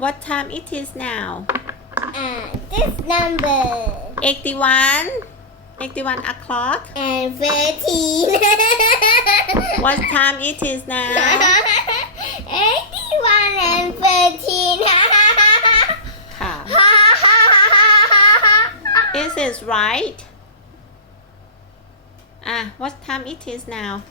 What time it is now? And this number 81 81 o'clock. and 13. What time it is now? 81 and 13. Is this right? Ah, what time it is now?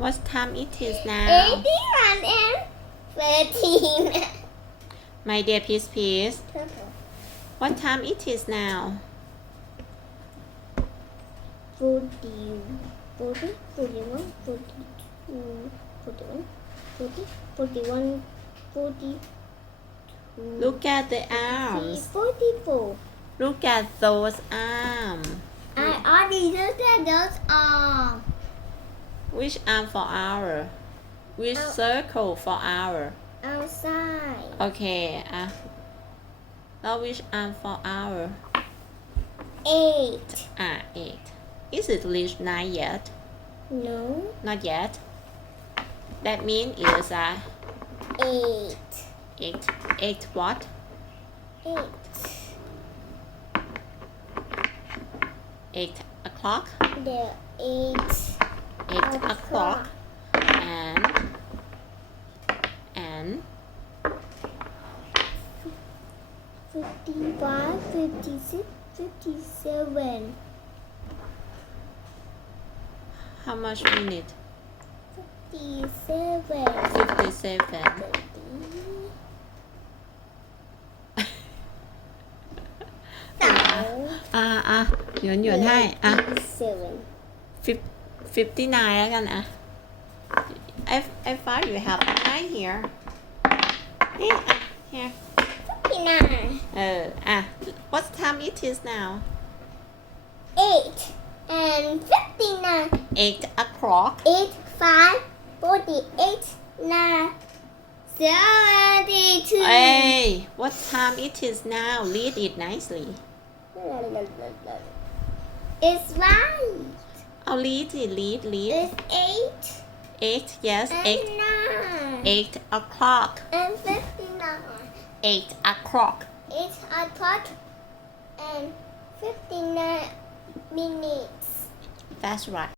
What time it is now Eighty-one and thirteen. My dear please please What time it is now Forty, forty, forty-one, forty-two, forty-one, forty, forty-one, forty-two. Look at the arms Forty-four. Look at those arms I already looked at those arms. Which arm for hour? Which circle for hour? Outside. Okay. Uh, now which arm for hour? Eight. Ah, eight. Is it reached nine yet? No. Not yet. That means it is uh, eight. Eight. Eight what? Eight. Eight o'clock? The eight eight O'clock. o'clock and and Fifty-five, fifty-six, fifty-seven. how much minute Fifty-seven. fifty seven Fifty. อ่ะอ่ะหยวนหยวนให้ อ่ะ Seven. fifty nine แล้วกัน อ่ะ I I thought you have nine here นี่อ่ะ here Fifty-nine. เออ อ่ะ what time it is now Eight and fifty-nine. eight o'clock Eight, five, forty-eight, nine, seventy-two. hey what time it is now read it nicely It's right. เอา read สิ read read It's eight eight yes and eight nine eight o'clock and fifty-nine. eight o'clock Eight o'clock and fifty-nine minutes. that's right